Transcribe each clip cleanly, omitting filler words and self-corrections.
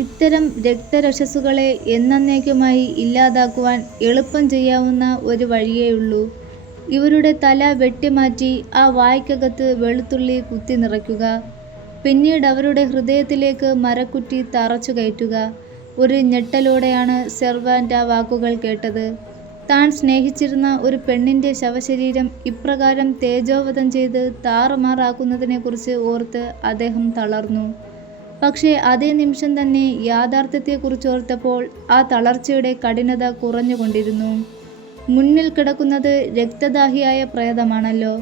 ഇത്തരം രക്തരക്ഷസുകളെ എന്നന്നേക്കുമായി ഇല്ലാതാക്കുവാൻ എളുപ്പം ചെയ്യാവുന്ന ഒരു വഴിയേയുള്ളൂ. ഇവരുടെ തല വെട്ടിമാറ്റി ആ വായ്ക്കകത്ത് വെളുത്തുള്ളി കുത്തി നിറയ്ക്കുക. പിന്നീട് അവരുടെ ഹൃദയത്തിലേക്ക് മരക്കുറ്റി തറച്ചു കയറ്റുക. ഒരു ഞെട്ടലോടെയാണ് സെർവാന്റ് ആ വാക്കുകൾ കേട്ടത്. താൻ സ്നേഹിച്ചിരുന്ന ഒരു പെണ്ണിൻ്റെ ശവശരീരം ഇപ്രകാരം തേജോവധം ചെയ്ത് താറുമാറാക്കുന്നതിനെക്കുറിച്ച് ഓർത്ത് അദ്ദേഹം തളർന്നു. പക്ഷേ അതേ നിമിഷം തന്നെ യാഥാർത്ഥ്യത്തെക്കുറിച്ചോർത്തപ്പോൾ ആ തളർച്ചയുടെ കഠിനത കുറഞ്ഞുകൊണ്ടിരുന്നു. മുന്നിൽ കിടക്കുന്നത് രക്തദാഹിയായ പ്രേതമാണല്ലോ.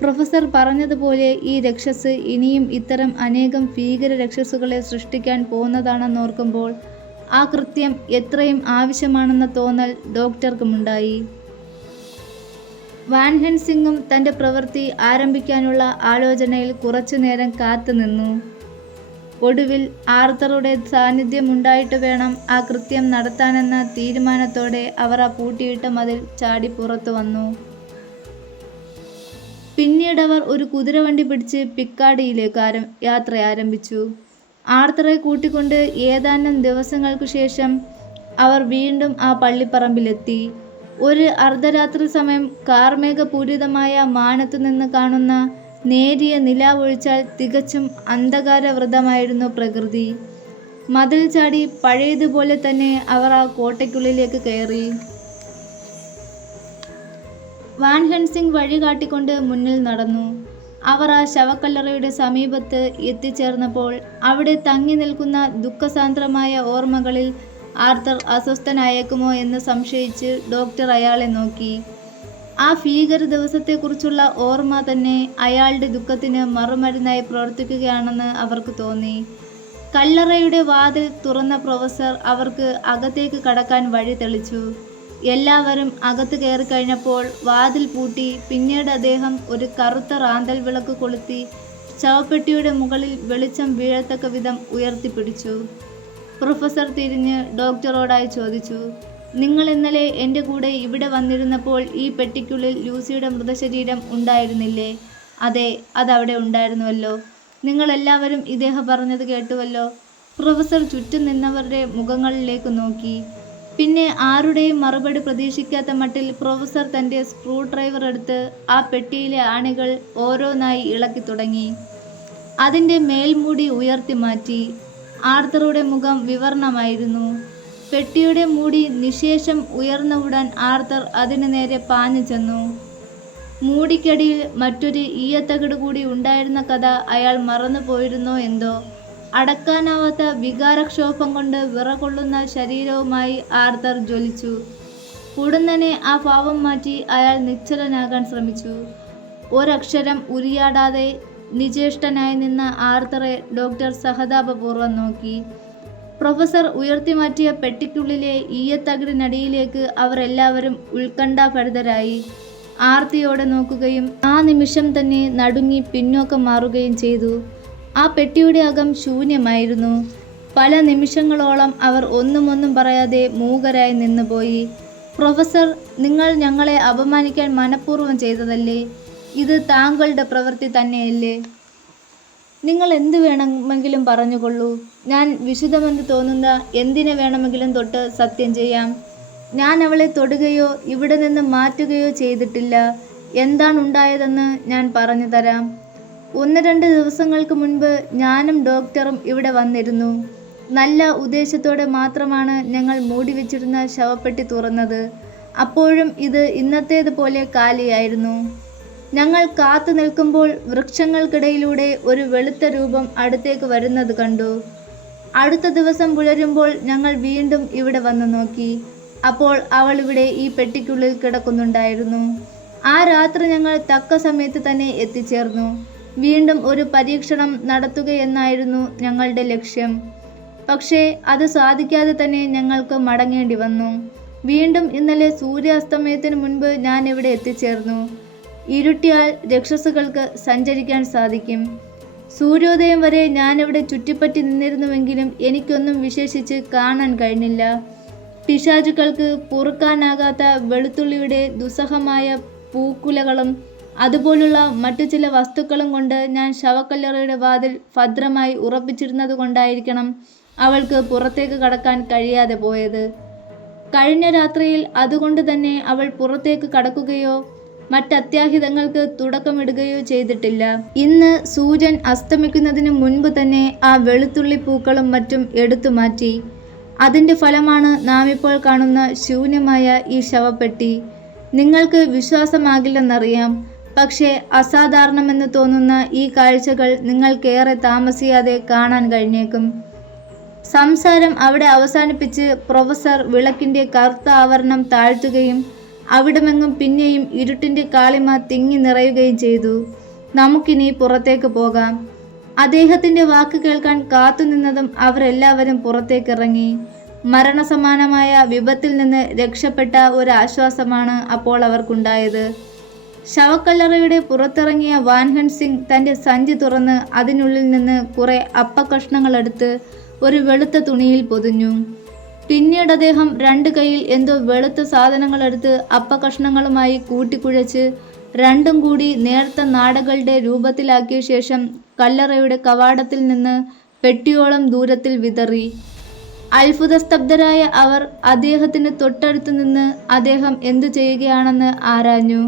പ്രൊഫസർ പറഞ്ഞതുപോലെ ഈ രക്ഷസ് ഇനിയും ഇത്തരം അനേകം ഭീകരരക്ഷസുകളെ സൃഷ്ടിക്കാൻ പോകുന്നതാണെന്നോർക്കുമ്പോൾ ആ കൃത്യം എത്രയും ആവശ്യമാണെന്ന തോന്നൽ ഡോക്ടർക്കുമുണ്ടായി. വാൻ ഹെൽസിങ്ങും തൻ്റെ പ്രവൃത്തി ആരംഭിക്കാനുള്ള ആലോചനയിൽ കുറച്ചുനേരം കാത്തുനിന്നു. ഒടുവിൽ ആർത്തറുടെ സാന്നിധ്യമുണ്ടായിട്ട് വേണം ആ കൃത്യം നടത്താനെന്ന തീരുമാനത്തോടെ അവർ ആ പൂട്ടിയിട്ട മതിൽ ചാടി പുറത്തു വന്നു. പിന്നീടവർ ഒരു കുതിരവണ്ടി പിടിച്ച് പിക്കാഡിയിലേക്ക് യാത്ര ആരംഭിച്ചു. ആർത്തറെ കൂട്ടിക്കൊണ്ട് ഏതാനും ദിവസങ്ങൾക്കു ശേഷം അവർ വീണ്ടും ആ പള്ളിപ്പറമ്പിലെത്തി. ഒരു അർദ്ധരാത്രി സമയം കാർമേഘപൂരിതമായ മാനത്തുനിന്ന് കാണുന്ന നേരിയ നിലാവൊഴിച്ചാൽ തികച്ചും അന്ധകാരവൃതമായിരുന്നു പ്രകൃതി. മതിൽ ചാടി പഴയതുപോലെ തന്നെ അവർ ആ കോട്ടയ്ക്കുള്ളിലേക്ക് കയറി. വാൻ ഹെൽസിംഗ് വഴി കാട്ടിക്കൊണ്ട് മുന്നിൽ നടന്നു. അവർ ആ ശവക്കല്ലറയുടെ സമീപത്ത് എത്തിച്ചേർന്നപ്പോൾ അവിടെ തങ്ങി നിൽക്കുന്ന ദുഃഖസാന്ദ്രമായ ഓർമ്മകളിൽ ആർത്തർ അസ്വസ്ഥനായേക്കുമോ എന്ന് സംശയിച്ച് ഡോക്ടർ അയാളെ നോക്കി. ആ ഭീകര ദിവസത്തെക്കുറിച്ചുള്ള ഓർമ്മ തന്നെ അയാളുടെ ദുഃഖത്തിന് മറുമരുന്നായി പ്രവർത്തിക്കുകയാണെന്ന് അവർക്ക് തോന്നി. കല്ലറയുടെ വാതിൽ തുറന്ന പ്രൊഫസർ അവർക്ക് അകത്തേക്ക് കടക്കാൻ വഴി തെളിച്ചു. എല്ലാവരും അകത്ത് കയറിക്കഴിഞ്ഞപ്പോൾ വാതിൽ പൂട്ടി. പിന്നീട് അദ്ദേഹം ഒരു കറുത്ത റാന്തൽ വിളക്ക് കൊളുത്തി ശവപ്പെട്ടിയുടെ മുകളിൽ വെളിച്ചം വീഴത്തക്ക വിധം ഉയർത്തിപ്പിടിച്ചു. പ്രൊഫസർ തിരിഞ്ഞ് ഡോക്ടറോടായി ചോദിച്ചു, നിങ്ങൾ ഇന്നലെ എൻ്റെ കൂടെ ഇവിടെ വന്നിരുന്നപ്പോൾ ഈ പെട്ടിക്കുള്ളിൽ ലൂസിയുടെ മൃതശരീരം ഉണ്ടായിരുന്നില്ലേ? അതെ, അതവിടെ ഉണ്ടായിരുന്നുവല്ലോ. നിങ്ങളെല്ലാവരും ഇദ്ദേഹം പറഞ്ഞത് കേട്ടുവല്ലോ. പ്രൊഫസർ ചുറ്റും നിന്നവരുടെ മുഖങ്ങളിലേക്ക് നോക്കി. പിന്നെ ആരുടെയും മറുപടി പ്രതീക്ഷിക്കാത്ത മട്ടിൽ പ്രൊഫസർ തൻ്റെ സ്ക്രൂ ഡ്രൈവർ എടുത്ത് ആ പെട്ടിയിലെ ആണികൾ ഓരോന്നായി ഇളക്കി തുടങ്ങി. അതിൻ്റെ മേൽമൂടി ഉയർത്തി മാറ്റി. ആർത്തറുടെ മുഖം വിവർണമായിരുന്നു. പെട്ടിയുടെ മൂടി നിശേഷം ഉയർന്ന ഉടൻ ആർത്തർ അതിനു നേരെ പാഞ്ഞു ചെന്നു. മൂടിക്കടിയിൽ മറ്റൊരു ഈയത്തകിട് കൂടി ഉണ്ടായിരുന്ന കഥ അയാൾ മറന്നു പോയിരുന്നോ എന്തോ. അടക്കാനാവാത്ത വികാരക്ഷോഭം കൊണ്ട് വിറകൊള്ളുന്ന ശരീരവുമായി ആർത്തർ ജ്വലിച്ചു. ഉടനെ ആ ഭാവം മാറ്റി അയാൾ നിശ്ചലനാകാൻ ശ്രമിച്ചു. ഒരക്ഷരം ഉരിയാടാതെ നിചേഷ്ടനായി നിന്ന ആർത്തറെ ഡോക്ടർ സഹതാപപൂർവ്വം നോക്കി. പ്രൊഫസർ ഉയർത്തിമാറ്റിയ പെട്ടിക്കുള്ളിലെ ഈയത്തകിടിനടിയിലേക്ക് അവർ എല്ലാവരും ഉത്കണ്ഠാഭരിതരായി ആർത്തിയോടെ നോക്കുകയും ആ നിമിഷം തന്നെ നടുങ്ങി പിന്നോക്കം മാറുകയും ചെയ്തു. ആ പെട്ടിയുടെ അകം ശൂന്യമായിരുന്നു. പല നിമിഷങ്ങളോളം അവർ ഒന്നും പറയാതെ മൂകരായി നിന്നുപോയി. പ്രൊഫസർ, നിങ്ങൾ ഞങ്ങളെ അപമാനിക്കാൻ മനഃപൂർവ്വം ചെയ്തതല്ലേ? ഇത് താങ്കളുടെ പ്രവൃത്തി തന്നെയല്ലേ? നിങ്ങൾ എന്തു വേണമെങ്കിലും പറഞ്ഞുകൊള്ളൂ. ഞാൻ വിശുദ്ധമെന്ന് തോന്നുന്ന എന്തിനെ വേണമെങ്കിലും തൊട്ട് സത്യം ചെയ്യാം. ഞാൻ അവളെ തൊടുകയോ ഇവിടെ നിന്ന് മാറ്റുകയോ ചെയ്തിട്ടില്ല. എന്താണുണ്ടായതെന്ന് ഞാൻ പറഞ്ഞു തരാം. 1-2 ദിവസങ്ങൾക്ക് മുൻപ് ഞാനും ഡോക്ടറും ഇവിടെ വന്നിരുന്നു. നല്ല ഉദ്ദേശത്തോടെ മാത്രമാണ് ഞങ്ങൾ മൂടിവെച്ചിരുന്ന ശവപ്പെട്ടി തുറന്നത്. അപ്പോഴും ഇത് ഇന്നത്തേതുപോലെ കാലിയായിരുന്നു. ഞങ്ങൾ കാത്തു നിൽക്കുമ്പോൾ വൃക്ഷങ്ങൾക്കിടയിലൂടെ ഒരു വെളുത്ത രൂപം അടുത്തേക്ക് വരുന്നത് കണ്ടു. അടുത്ത ദിവസം പുലരുമ്പോൾ ഞങ്ങൾ വീണ്ടും ഇവിടെ വന്നു നോക്കി. അപ്പോൾ അവൾ ഇവിടെ ഈ പെട്ടിക്കുള്ളിൽ കിടക്കുന്നുണ്ടായിരുന്നു. ആ രാത്രി ഞങ്ങൾ തക്ക സമയത്ത് തന്നെ എത്തിച്ചേർന്നു. വീണ്ടും ഒരു പരീക്ഷണം നടത്തുകയെന്നായിരുന്നു ഞങ്ങളുടെ ലക്ഷ്യം. പക്ഷേ അത് സാധിക്കാതെ തന്നെ ഞങ്ങൾക്ക് മടങ്ങേണ്ടി വന്നു. വീണ്ടും ഇന്നലെ സൂര്യാസ്തമയത്തിന് മുൻപ് ഞാൻ ഇവിടെ എത്തിച്ചേർന്നു. ഇരുട്ടിയാൽ രക്ഷസുകൾക്ക് സഞ്ചരിക്കാൻ സാധിക്കും. സൂര്യോദയം വരെ ഞാനിവിടെ ചുറ്റിപ്പറ്റി നിന്നിരുന്നുവെങ്കിലും എനിക്കൊന്നും വിശേഷിച്ച് കാണാൻ കഴിഞ്ഞില്ല. പിശാചുക്കൾക്ക് പൊറുക്കാനാകാത്ത വെളുത്തുള്ളിയുടെ ദുസ്സഹമായ പൂക്കുലകളും അതുപോലുള്ള മറ്റു ചില വസ്തുക്കളും കൊണ്ട് ഞാൻ ശവക്കല്ലറയുടെ വാതിൽ ഭദ്രമായി ഉറപ്പിച്ചിരുന്നത് കൊണ്ടായിരിക്കണം അവൾക്ക് പുറത്തേക്ക് കടക്കാൻ കഴിയാതെ പോയത്. കഴിഞ്ഞ രാത്രിയിൽ അതുകൊണ്ട് തന്നെ അവൾ പുറത്തേക്ക് കടക്കുകയോ മറ്റത്യാഹിതങ്ങൾക്ക് തുടക്കമിടുകയോ ചെയ്തിട്ടില്ല. ഇന്ന് സൂര്യൻ അസ്തമിക്കുന്നതിന് മുൻപ് തന്നെ ആ വെളുത്തുള്ളി പൂക്കളും മറ്റും എടുത്തു മാറ്റി. അതിൻ്റെ ഫലമാണ് നാം ഇപ്പോൾ കാണുന്ന ശൂന്യമായ ഈ ശവപ്പെട്ടി. നിങ്ങൾക്ക് വിശ്വാസമാകില്ലെന്നറിയാം, പക്ഷേ അസാധാരണമെന്ന് തോന്നുന്ന ഈ കാഴ്ചകൾ നിങ്ങൾക്കേറെ താമസിയാതെ കാണാൻ കഴിഞ്ഞേക്കും. സംസാരം അവിടെ അവസാനിപ്പിച്ച് പ്രൊഫസർ വിളക്കിൻ്റെ കറുത്ത ആവരണം താഴ്ത്തുകയും അവിടമെങ്ങും പിന്നെയും ഇരുട്ടിൻ്റെ കാളിമ തിങ്ങി നിറയുകയും ചെയ്തു. നമുക്കിനി പുറത്തേക്ക് പോകാം. അദ്ദേഹത്തിൻ്റെ വാക്ക് കേൾക്കാൻ കാത്തുനിന്നതും അവരെല്ലാവരും പുറത്തേക്കിറങ്ങി. മരണസമാനമായ വിപത്തിൽ നിന്ന് രക്ഷപ്പെട്ട ഒരാശ്വാസമാണ് അപ്പോൾ അവർക്കുണ്ടായത്. ശവക്കല്ലറയുടെ പുറത്തിറങ്ങിയ വാൻഹൻ സിംഗ് തൻ്റെ സഞ്ചി തുറന്ന് അതിനുള്ളിൽ നിന്ന് കുറെ അപ്പക്കഷ്ണങ്ങളെടുത്ത് ഒരു വെളുത്ത തുണിയിൽ പൊതിഞ്ഞു. പിന്നീട് അദ്ദേഹം രണ്ട് കൈയിൽ എന്തോ വെളുത്ത സാധനങ്ങളെടുത്ത് അപ്പക്കഷ്ണങ്ങളുമായി കൂട്ടിക്കുഴച്ച് രണ്ടും കൂടി നേർത്ത നാടകളുടെ രൂപത്തിലാക്കിയ ശേഷം കല്ലറയുടെ കവാടത്തിൽ നിന്ന് പെട്ടിയോളം ദൂരത്തിൽ വിതറി. അത്ഭുതസ്തബ്ധരായ അവർ അദ്ദേഹത്തിന് തൊട്ടടുത്തു നിന്ന് അദ്ദേഹം എന്തു ചെയ്യുകയാണെന്ന് ആരാഞ്ഞു.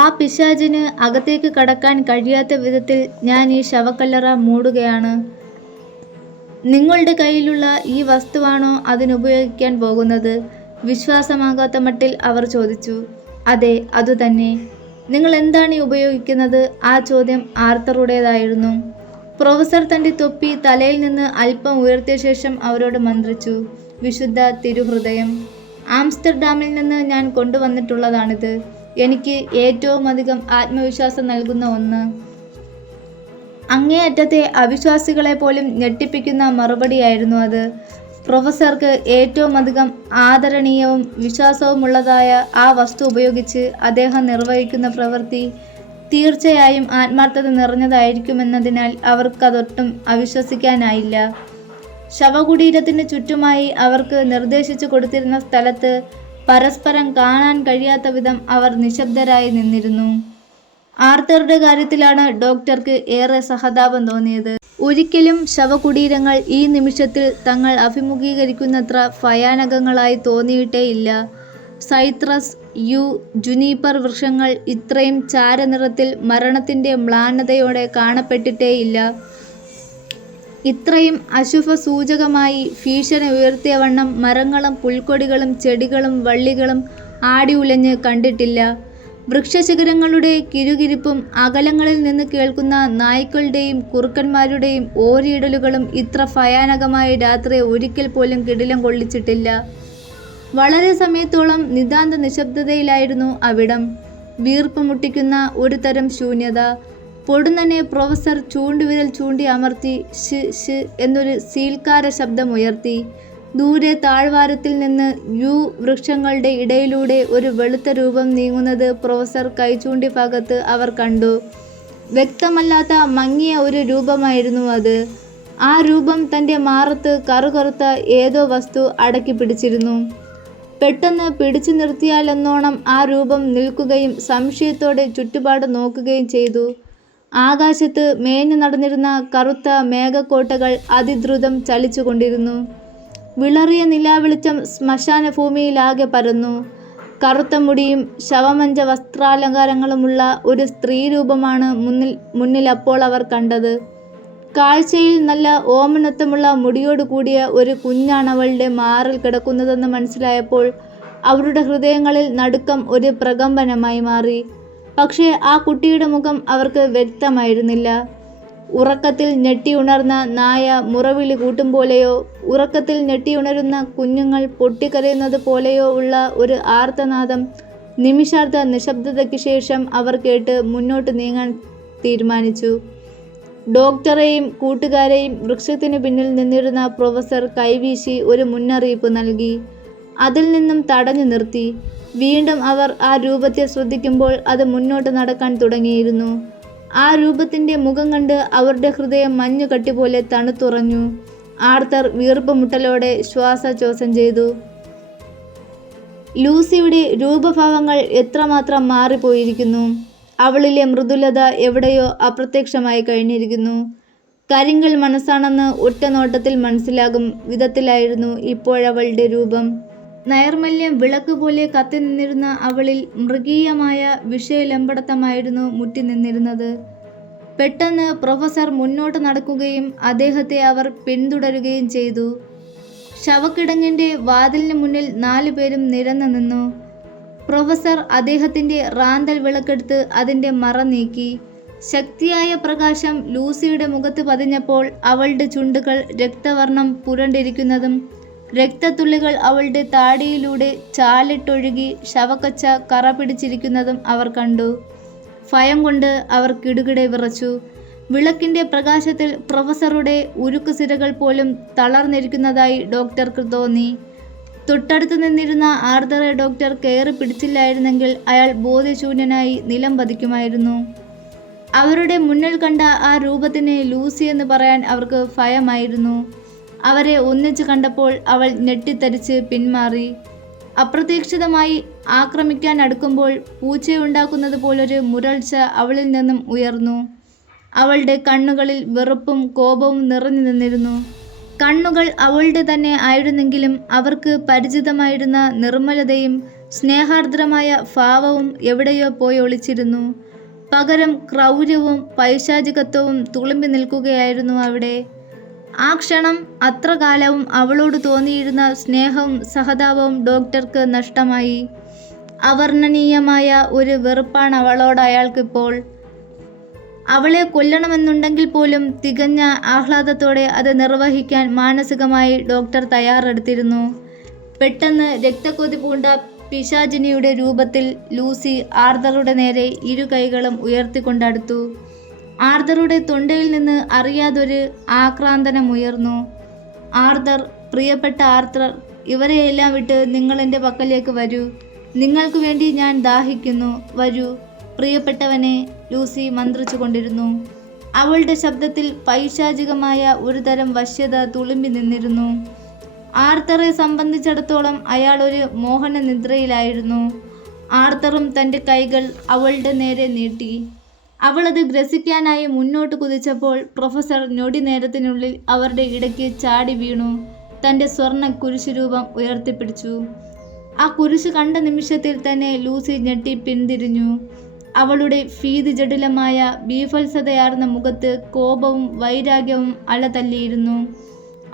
ആ പിശാചിന് അകത്തേക്ക് കടക്കാൻ കഴിയാത്ത വിധത്തിൽ ഞാൻ ഈ ശവക്കല്ലറ മൂടുകയാണ്. നിങ്ങളുടെ കയ്യിലുള്ള ഈ വസ്തുവാണോ അതിനുപയോഗിക്കാൻ പോകുന്നത്? വിശ്വാസമാകാത്ത മട്ടിൽ അവർ ചോദിച്ചു. അതെ, അതുതന്നെ. നിങ്ങൾ എന്താണ് ഉപയോഗിക്കുന്നത്? ആ ചോദ്യം ആർത്തറുടേതായിരുന്നു. പ്രൊഫസർ തൻ്റെ തൊപ്പി തലയിൽ നിന്ന് അല്പം ഉയർത്തിയ ശേഷം അവരോട് മന്ത്രിച്ചു. വിശുദ്ധ തിരുഹൃദയം. ആംസ്റ്റർഡാമിൽ നിന്ന് ഞാൻ കൊണ്ടുവന്നിട്ടുള്ളതാണിത്. എനിക്ക് ഏറ്റവും അധികം ആത്മവിശ്വാസം നൽകുന്ന ഒന്ന്. അങ്ങേയറ്റത്തെ അവിശ്വാസികളെ പോലും ഞെട്ടിപ്പിക്കുന്ന മറുപടിയായിരുന്നു അത്. പ്രൊഫസർക്ക് ഏറ്റവും അധികം ആദരണീയവും വിശ്വാസവുമുള്ളതായ ആ വസ്തു ഉപയോഗിച്ച് അദ്ദേഹം നിർവഹിക്കുന്ന പ്രവൃത്തി തീർച്ചയായും ആത്മാർത്ഥത നിറഞ്ഞതായിരിക്കുമെന്നതിനാൽ അവർക്കതൊട്ടും അവിശ്വസിക്കാനായില്ല. ശവകുടീരത്തിന് ചുറ്റുമായി അവർക്ക് നിർദ്ദേശിച്ചു കൊടുത്തിരുന്ന സ്ഥലത്ത് പരസ്പരം കാണാൻ കഴിയാത്ത വിധം അവർ നിശബ്ദരായി നിന്നിരുന്നു. ആർത്തറുടെ കാര്യത്തിലാണ് ഡോക്ടർക്ക് ഏറെ സഹതാപം തോന്നിയത്. ഒരിക്കലും ശവകുടീരങ്ങൾ ഈ നിമിഷത്തിൽ തങ്ങൾ അഭിമുഖീകരിക്കുന്നത്ര ഭയാനകങ്ങളായി തോന്നിയിട്ടേയില്ല. സൈത്രസ്, ജുനീപ്പർ വൃക്ഷങ്ങൾ ഇത്രയും ചാരനിറത്തിൽ മരണത്തിൻ്റെ മ്ലാനതയോടെ കാണപ്പെട്ടിട്ടേയില്ല. ഇത്രയും അശുഭ സൂചകമായി ഭീഷണി ഉയർത്തിയവണ്ണം മരങ്ങളും പുൽക്കൊടികളും ചെടികളും വള്ളികളും ആടി ഉലഞ്ഞ് കണ്ടിട്ടില്ല. വൃക്ഷശിഖരങ്ങളുടെ കിരുകിരിപ്പും അകലങ്ങളിൽ നിന്ന് കേൾക്കുന്ന നായ്ക്കളുടെയും കുറുക്കന്മാരുടെയും ഓരിയിടലുകളും ഇത്ര ഭയാനകമായ രാത്രി ഒരിക്കൽ പോലും കിടിലം കൊള്ളിച്ചിട്ടില്ല. വളരെ സമയത്തോളം നിതാന്ത നിശബ്ദതയിലായിരുന്നു അവിടം. വീർപ്പ് മുട്ടിക്കുന്ന ഒരു തരം ശൂന്യത. പൊടുന്നനെ പ്രൊഫസർ ചൂണ്ടുവിരൽ ചൂണ്ടി അമർത്തി ഷ് ഷ് എന്നൊരു സീൽക്കാര ശബ്ദമുയർത്തി. ദൂരെ താഴ്വാരത്തിൽ നിന്ന് വൃക്ഷങ്ങളുടെ ഇടയിലൂടെ ഒരു വെളുത്ത രൂപം നീങ്ങുന്നത് പ്രൊഫസർ കൈചൂണ്ടി ഭാഗത്ത് അവർ കണ്ടു. വ്യക്തമല്ലാത്ത മങ്ങിയ ഒരു രൂപമായിരുന്നു അത്. ആ രൂപം തൻ്റെ മാറത്ത് കറുകറുത്ത ഏതോ വസ്തു അടക്കി പിടിച്ചിരുന്നു. പെട്ടെന്ന് പിടിച്ചു നിർത്തിയാലെന്നോണം ആ രൂപം നിൽക്കുകയും സംശയത്തോടെ ചുറ്റുപാട് നോക്കുകയും ചെയ്തു. ആകാശത്ത് മേഞ്ഞു നടന്നിരുന്ന കറുത്ത മേഘക്കോട്ടകൾ അതിദ്രുതം ചലിച്ചുകൊണ്ടിരുന്നു. വിളറിയ നിലാവെളിച്ചം ശ്മശാന ഭൂമിയിലാകെ പരന്നു. കറുത്ത മുടിയും ശവമഞ്ച വസ്ത്രാലങ്കാരങ്ങളുമുള്ള ഒരു സ്ത്രീരൂപമാണ് മുന്നിൽ അപ്പോൾ അവർ കണ്ടത്. കാഴ്ചയിൽ നല്ല ഓമനത്വമുള്ള മുടിയോട് കൂടിയ ഒരു കുഞ്ഞാണവളുടെ മാറിൽ കിടക്കുന്നതെന്ന് മനസ്സിലായപ്പോൾ അവരുടെ ഹൃദയങ്ങളിൽ നടുക്കം ഒരു പ്രകമ്പനമായി മാറി. പക്ഷേ ആ കുട്ടിയുടെ മുഖം അവർക്ക് വ്യക്തമായിരുന്നില്ല. ഉറക്കത്തിൽ ഞെട്ടിയുണർന്ന നായ മുറവിളി കൂട്ടും പോലെയോ ഉറക്കത്തിൽ ഞെട്ടിയുണരുന്ന കുഞ്ഞുങ്ങൾ പൊട്ടിക്കരയുന്നത് പോലെയോ ഉള്ള ഒരു ആർത്തനാദം നിമിഷാർദ്ധ നിശബ്ദതയ്ക്ക് ശേഷം അവർ കേട്ട് മുന്നോട്ട് നീങ്ങാൻ തീരുമാനിച്ചു. ഡോക്ടറെയും കൂട്ടുകാരെയും വൃക്ഷത്തിനു പിന്നിൽ നിന്നിരുന്ന പ്രൊഫസർ കൈവീശി ഒരു മുന്നറിയിപ്പ് നൽകി. അതിൽ നിന്നും തടഞ്ഞു നിർത്തി. വീണ്ടും അവർ ആ രൂപത്തെ ശ്രദ്ധിക്കുമ്പോൾ അത് മുന്നോട്ട് നടക്കാൻ തുടങ്ങിയിരുന്നു. ആ രൂപത്തിൻ്റെ മുഖം കണ്ട് അവരുടെ ഹൃദയം മഞ്ഞുകട്ടി പോലെ തണുത്തുറഞ്ഞു. ആർത്തർ വീർപ്പുമുട്ടലോടെ ശ്വാസോച്ഛ്വാസം ചെയ്തു. ലൂസിയുടെ രൂപഭാവങ്ങൾ എത്രമാത്രം മാറിപ്പോയിരിക്കുന്നു. അവളിലെ മൃദുലത എവിടെയോ അപ്രത്യക്ഷമായി കഴിഞ്ഞിരിക്കുന്നു. കരിങ്കൽ മനസ്സാണെന്ന് ഒറ്റ നോട്ടത്തിൽ മനസ്സിലാകും വിധത്തിലായിരുന്നു ഇപ്പോഴവളുടെ രൂപം. നൈർമല്യം വിളക്ക് പോലെ കത്തി നിന്നിരുന്ന അവളിൽ മൃഗീയമായ വിഷയലമ്പടത്തമായിരുന്നു മുറ്റി നിന്നിരുന്നത്. പെട്ടെന്ന് പ്രൊഫസർ മുന്നോട്ട് നടക്കുകയും അദ്ദേഹത്തെ അവർ പിന്തുടരുകയും ചെയ്തു. ശവക്കിടങ്ങിൻ്റെ വാതിലിന് മുന്നിൽ 4 പേരും നിരന്നു നിന്നു. പ്രൊഫസർ അദ്ദേഹത്തിൻ്റെ റാന്തൽ വിളക്കെടുത്ത് അതിൻ്റെ മറ നീക്കി. ശക്തിയായ പ്രകാശം ലൂസിയുടെ മുഖത്ത് പതിഞ്ഞപ്പോൾ അവളുടെ ചുണ്ടുകൾ രക്തവർണം പുരണ്ടിരിക്കുന്നതും രക്തത്തുള്ളികൾ അവളുടെ താടിയിലൂടെ ചാലിട്ടൊഴുകി ശവക്കച്ച കറ പിടിച്ചിരിക്കുന്നതും അവർ കണ്ടു. ഭയം കൊണ്ട് അവർ കിടുകിടെ വിറച്ചു. വിളക്കിൻ്റെ പ്രകാശത്തിൽ പ്രൊഫസറുടെ ഉരുക്കു സിരകൾ പോലും തളർന്നിരിക്കുന്നതായി ഡോക്ടർക്ക് തോന്നി. തൊട്ടടുത്ത് നിന്നിരുന്ന ആർതറെ ഡോക്ടർ കയറി പിടിച്ചില്ലായിരുന്നെങ്കിൽ അയാൾ ബോധശൂന്യനായി നിലം പതിക്കുമായിരുന്നു. അവരുടെ മുന്നിൽ കണ്ട ആ രൂപത്തിന് ലൂസി എന്ന് പറയാൻ അവർക്ക് ഭയമായിരുന്നു. അവരെ ഒന്നിച്ച് കണ്ടപ്പോൾ അവൾ ഞെട്ടിത്തരിച്ച് പിന്മാറി. അപ്രതീക്ഷിതമായി ആക്രമിക്കാൻ അടുക്കുമ്പോൾ പൂച്ചയുണ്ടാക്കുന്നത് പോലൊരു മുരൾച്ച അവളിൽ നിന്നും ഉയർന്നു. അവളുടെ കണ്ണുകളിൽ വെറുപ്പും കോപവും നിറഞ്ഞു നിന്നിരുന്നു. കണ്ണുകൾ അവളുടെ തന്നെ ആയിരുന്നെങ്കിലും അവർക്ക് പരിചിതമായിരുന്ന നിർമ്മലതയും സ്നേഹാർദ്രമായ ഭാവവും എവിടെയോ പോയി ഒളിച്ചിരുന്നു. പകരം ക്രൗര്യവും പൈശാചികത്വവും തുളുമ്പി നിൽക്കുകയായിരുന്നു അവിടെ. ആ ക്ഷണം അത്ര കാലവും അവളോട് തോന്നിയിരുന്ന സ്നേഹവും സഹതാപവും ഡോക്ടർക്ക് നഷ്ടമായി. അവർണ്ണനീയമായ ഒരു വെറുപ്പാണ് അവളോട് അയാൾക്കിപ്പോൾ. അവളെ കൊല്ലണമെന്നുണ്ടെങ്കിൽ പോലും തികഞ്ഞ ആഹ്ലാദത്തോടെ അത് നിർവഹിക്കാൻ മാനസികമായി ഡോക്ടർ തയ്യാറെടുത്തിരുന്നു. പെട്ടെന്ന് രക്തക്കൊതി പൂണ്ട പിശാചിനിയുടെ രൂപത്തിൽ ലൂസി ആർതറുടെ നേരെ 2 കൈകളും ഉയർത്തിക്കൊണ്ടടുത്തു. ആർതറുടെ തൊണ്ടയിൽ നിന്ന് അറിയാതൊരു ആക്രാന്തനമുയർന്നു. ആർതർ, പ്രിയപ്പെട്ട ആർതർ, ഇവരെയെല്ലാം വിട്ട് നിങ്ങൾ എൻ്റെ പക്കലേക്ക് വരൂ. നിങ്ങൾക്ക് വേണ്ടി ഞാൻ ദാഹിക്കുന്നു. വരൂ പ്രിയപ്പെട്ടവനെ, ലൂസി മന്ത്രിച്ചു കൊണ്ടിരുന്നു. അവളുടെ ശബ്ദത്തിൽ പൈശാചികമായ ഒരു തരം വശ്യത തുളുമ്പി നിന്നിരുന്നു. ആർതറെ സംബന്ധിച്ചിടത്തോളം അയാൾ ഒരു മോഹന നിദ്രയിലായിരുന്നു. ആർതറും തൻ്റെ കൈകൾ അവളുടെ നേരെ നീട്ടി. അവളത് ഗ്രസിക്കാനായി മുന്നോട്ട് കുതിച്ചപ്പോൾ പ്രൊഫസർ ഞൊടി നേരത്തിനുള്ളിൽ അവരുടെ ഇടയ്ക്ക് ചാടി വീണു തൻ്റെ സ്വർണ്ണ കുരിശുരൂപം ഉയർത്തിപ്പിടിച്ചു. ആ കുരിശ് കണ്ട നിമിഷത്തിൽ തന്നെ ലൂസി ഞെട്ടി പിന്തിരിഞ്ഞു. അവളുടെ ഭീതിജടിലമായ ബീഭത്സതയാർന്ന മുഖത്ത് കോപവും വൈരാഗ്യവും അലതല്ലിയിരുന്നു.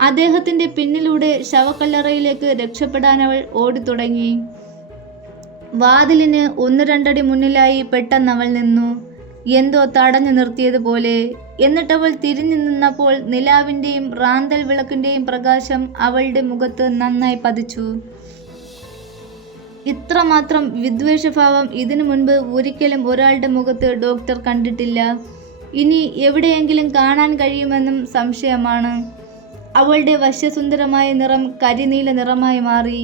അദ്ദേഹത്തിൻ്റെ പിന്നിലൂടെ ശവക്കല്ലറയിലേക്ക് രക്ഷപ്പെടാനവൾ ഓടിത്തുടങ്ങി. വാതിലിന് 1-2 അടി മുന്നിലായി പെട്ടെന്നവൾ നിന്നു, എന്തോ തടഞ്ഞു നിർത്തിയതുപോലെ. എന്നിട്ടവൾ തിരിഞ്ഞു നിന്നപ്പോൾ നിലാവിൻ്റെയും റാന്തൽ വിളക്കിൻ്റെയും പ്രകാശം അവളുടെ മുഖത്ത് നന്നായി പതിച്ചു. ഇത്രമാത്രം വിദ്വേഷഭാവം ഇതിനു മുൻപ് ഒരിക്കലും ഒരാളുടെ മുഖത്ത് ഡോക്ടർ കണ്ടിട്ടില്ല. ഇനി എവിടെയെങ്കിലും കാണാൻ കഴിയുമെന്നും സംശയമാണ്. അവളുടെ വശ്യസുന്ദരമായ നിറം കരിനീല നിറമായി മാറി.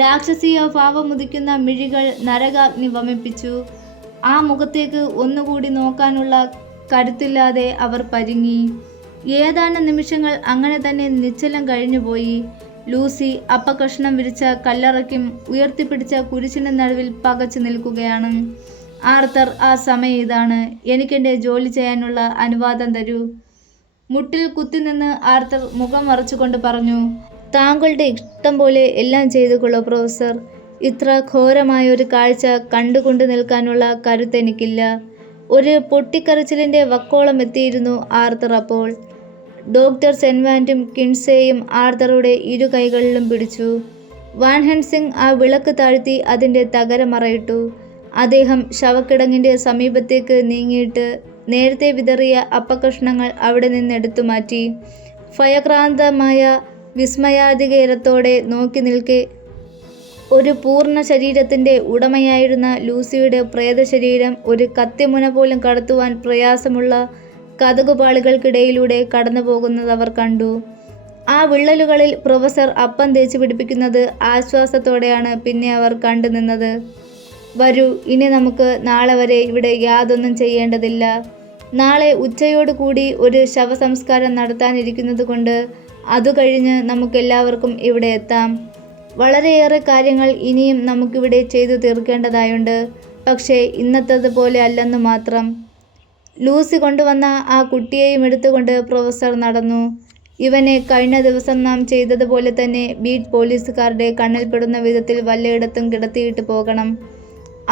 രാക്ഷസീയ ഭാവമുദിക്കുന്ന മിഴികൾ നരകാഗ്നി വമിപ്പിച്ചു. ആ മുഖത്തേക്ക് ഒന്നുകൂടി നോക്കാനുള്ള കരുത്തില്ലാതെ അവർ പരുങ്ങി. ഏതാനും നിമിഷങ്ങൾ അങ്ങനെ തന്നെ നിശ്ചലം കഴിഞ്ഞുപോയി. ലൂസി അപ്പകഷ്ണം വിരിച്ച കല്ലറയ്ക്കും ഉയർത്തിപ്പിടിച്ച കുരിശിന് നടുവിൽ പകച്ചു നിൽക്കുകയാണ്. ആർതർ, ആ സമയം ഇതാണ്. എനിക്കെൻ്റെ ജോലി ചെയ്യാനുള്ള അനുവാദം തരൂ. മുട്ടിൽ കുത്തിനിന്ന് ആർതർ മുഖം മറച്ചുകൊണ്ട് പറഞ്ഞു, താങ്കളുടെ ഇഷ്ടം പോലെ എല്ലാം ചെയ്തുകൊള്ളൂ പ്രൊഫസർ. ഇത്ര ഘോരമായൊരു കാഴ്ച കണ്ടുകൊണ്ട് നിൽക്കാനുള്ള കരുത്തെനിക്കില്ല. ഒരു പൊട്ടിക്കരച്ചിലിൻ്റെ വക്കോളം എത്തിയിരുന്നു ആർതർ അപ്പോൾ. ഡോക്ടർ സെൻവാൻറ്റും കിൻസേയും ആർതറുടെ 2 കൈകളിലും പിടിച്ചു. വാൻ ഹെൻസിംഗ് ആ വിളക്ക് താഴ്ത്തി അതിൻ്റെ തകരമറയിട്ടു. അദ്ദേഹം ശവക്കിടങ്ങിൻ്റെ സമീപത്തേക്ക് നീങ്ങിയിട്ട് നേരത്തെ വിതറിയ അപ്പകഷ്ണങ്ങൾ അവിടെ നിന്നെടുത്തു മാറ്റി. ഭയക്രാന്തമായ വിസ്മയാധികേരത്തോടെ നോക്കി നിൽക്കെ ഒരു പൂർണ്ണ ശരീരത്തിൻ്റെ ഉടമയായിരുന്ന ലൂസിയുടെ പ്രേതശരീരം ഒരു കത്തിമുന പോലും കടത്തുവാൻ പ്രയാസമുള്ള കതകുപാളികൾക്കിടയിലൂടെ കടന്നു പോകുന്നത് അവർ കണ്ടു. ആ വിള്ളലുകളിൽ പ്രൊഫസർ അപ്പം തേച്ച് പിടിപ്പിക്കുന്നത് ആശ്വാസത്തോടെയാണ് പിന്നെ അവർ കണ്ടു നിന്നത്. വരൂ, ഇനി നമുക്ക് നാളെ വരെ ഇവിടെ യാതൊന്നും ചെയ്യേണ്ടതില്ല. നാളെ ഉച്ചയോടുകൂടി ഒരു ശവസംസ്കാരം നടത്താനിരിക്കുന്നത് കൊണ്ട് അതുകഴിഞ്ഞ് നമുക്കെല്ലാവർക്കും ഇവിടെ എത്താം. വളരെയേറെ കാര്യങ്ങൾ ഇനിയും നമുക്കിവിടെ ചെയ്തു തീർക്കേണ്ടതായുണ്ട്. പക്ഷേ ഇന്നത്തേതുപോലെ അല്ലെന്ന് മാത്രം. ലൂസി കൊണ്ടുവന്ന ആ കുട്ടിയെയും എടുത്തുകൊണ്ട് പ്രൊഫസർ നടന്നു. ഇവനെ കഴിഞ്ഞ ദിവസം നാം ചെയ്തതുപോലെ തന്നെ ബീറ്റ് പോലീസുകാരുടെ കണ്ണിൽപ്പെടുന്ന വിധത്തിൽ വല്ലയിടത്തും കിടത്തിയിട്ട് പോകണം.